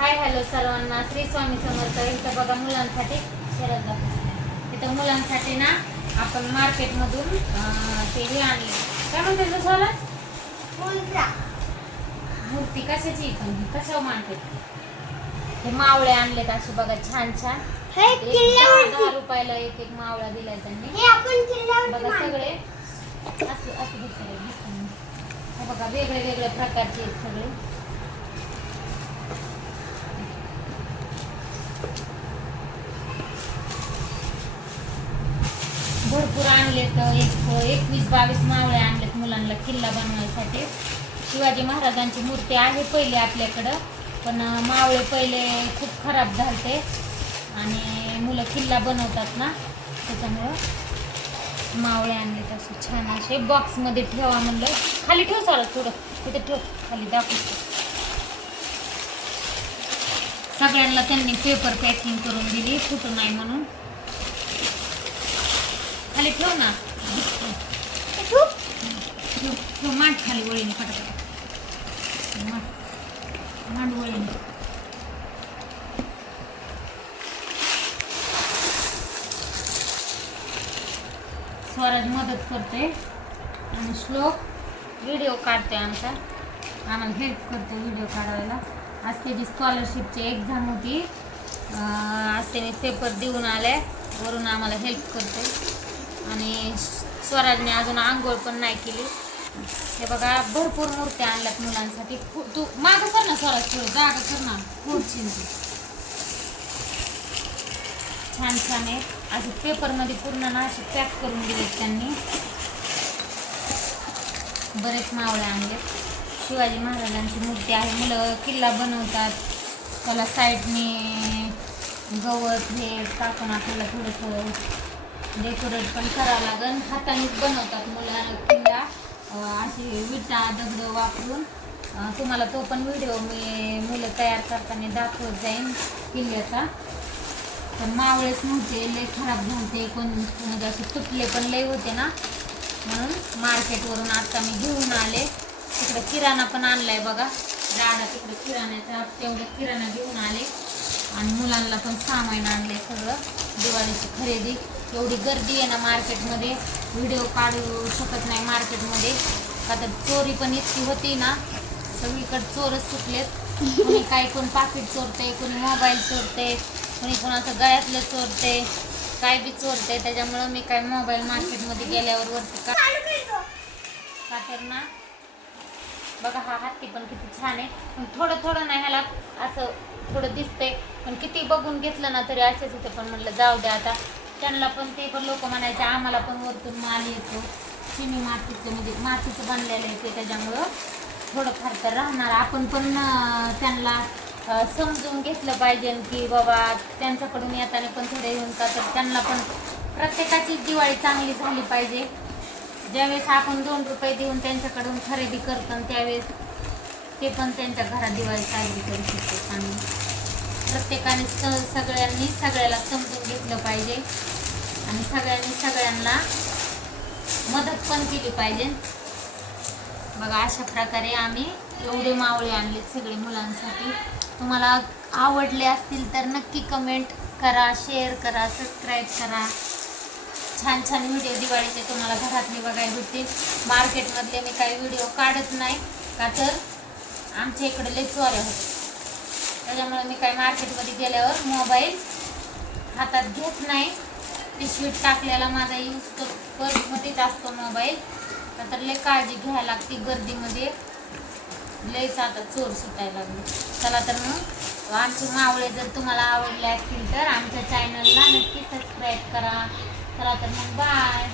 Hi hello सर्वांना. श्री स्वामी समर्थ. इथं बघा मुलांसाठी शरद दाखव. इथं मुलांसाठी ना आपण मार्केटमधून ते हे आणले काय म्हणते झालं? मूर्ती कशाची? ही? कशावर मांडते? हे मावळे आणलेत असे बघा छान छान. दहा रुपयाला एक एक मावळा दिलाय त्यांनी. बघा सगळे. असं असं बघा वेगळे वेगळे प्रकारचे आहेत सगळे भरपूर आणलेत एक एकवीस बावीस मावळे आणलेत मुलांना किल्ला बनवायसाठी. शिवाजी महाराजांची मूर्ती आहे पहिले आपल्याकडं पण मावळे पहिले खूप खराब झालते. आणि मुलं किल्ला बनवतात ना त्याच्यामुळं मावळे आणलेत असे छान असे. बॉक्समध्ये ठेवा म्हणलं. खाली ठेव चालत थोडं. तिथे ठेव. खाली दाखवतो सगळ्यांना त्यांनी पेपर पॅकिंग करून दिली. फुटू नाही म्हणून. खाली ठेव ना. ठेव? मांड खाली वळीने फटाफट मांड मांड वळीने. स्वराज मदत करते आणि श्लोक व्हिडिओ काढते आमचा. आम्हाला हेल्प करते व्हिडिओ काढायला. आज त्याची स्कॉलरशिपची एक्झाम होती. आज त्याने पेपर देऊन आले. वरून आम्हाला हेल्प करते. आणि स्वराजने अजून आंघोळ पण नाही केली. हे बघा भरपूर मूर्त्या आणल्यात मुलांसाठी. तू मागं कर ना स्वराज थोडं जागा कर ना. पुढची छान छान आहे. अजून पेपरमध्ये पूर्ण ना असे पॅक करून दिलेत त्यांनी. बरेच मावळे आणले. शिवाजी महाराजांची मूर्ती आहे. मुलं किल्ला बनवतात. त्याला साईडने गवत हे टाकून आपल्याला थोडंसं डेकोरेट पण करावं लागेल हातानेच बनवतात मुलं किल्ला अशी विटा दगड वापरून. तुम्हाला तो पण व्हिडिओ मी मुलं तयार करताना दाखवत जाईन किल्ल्याचा. तर मावळेच नव्हते लय खराब नव्हते कोण म्हणजे असे तुटले पण लय होते ना. म्हणून मार्केटवरून आता मी घेऊन आले. तिकडे किराणा पण आणला आहे बघा. राडा तिकडे किराण्याचा तेवढे किराणा घेऊन आले. आणि मुलांना पण सामान आणले सगळं. दिवाळीची खरेदी. एवढी गर्दी आहे ना मार्केटमध्ये व्हिडिओ काढू शकत नाही मार्केटमध्ये. का तर चोरी पण इतकी होती ना सगळीकडे चोरच सुटलेत. कोणी काय कोण पाकिट चोरते कोणी मोबाईल चोरते कोणी कोणाचं गळ्यातलं चोरते काय बी चोरते त्याच्यामुळं मी काय मोबाईल मार्केटमध्ये गेल्यावर वरती का का तर ना बघा हा हत्ती पण किती छान आहे. पण थोडं थोडं नाही ह्याला असं थोडं दिसतंय. पण किती बघून घेतलं ना तरी असेच होते. पण म्हटलं जाऊ द्या आता. त्यांना पण ते पण लोक म्हणायचे आम्हाला पण वरतून माल येतो. चिनी मातीचं म्हणजे मातीचं बनलेलं येते त्याच्यामुळं थोडंफार तर राहणार. आपण पण त्यांना समजून घेतलं पाहिजे की बाबा त्यांच्याकडून येताना पण थोडे येऊन का तर त्यांना पण प्रत्येकाची दिवाळी चांगली झाली पाहिजे. ज्यावेळेस आपण दोन रुपये देऊन त्यांच्याकडून खरेदी करतो आणि त्यावेळेस ते पण त्यांच्या घरात दिवाळी साजरी करू शकतो आणि प्रत्येकाने स सगळ्यांनी सगळ्याला समजून घेतलं पाहिजे. आणि सगळ्यांनी सगळ्यांना मदत पण केली पाहिजे. बघा अशा प्रकारे आम्ही एवढे मावळे आणलेत सगळे मुलांसाठी. तुम्हाला आवडले असतील तर नक्की कमेंट करा शेअर करा सबस्क्राईब करा. छान छान व्हिडिओ दिवाळीचे तुम्हाला घरातले बघायला भेटतील. मार्केटमधले मी काही व्हिडिओ काढत नाही का तर आमच्या इकडे लई चोऱ्या होतात. त्याच्यामुळे मी काही मार्केटमध्ये गेल्यावर मोबाईल हातात घेत नाही. पिशवीत टाकलेला माझा यूज तर पर्समध्येच असतो मोबाईल तर लय काळजी घ्यायला लागते गर्दीमध्ये. लयच आता चोर सुटायला लागली. चला तर मग आमचे मावळे जर तुम्हाला आवडले असतील तर आमच्या चॅनलला नक्की सबस्क्राईब करा. चला तर मग बाय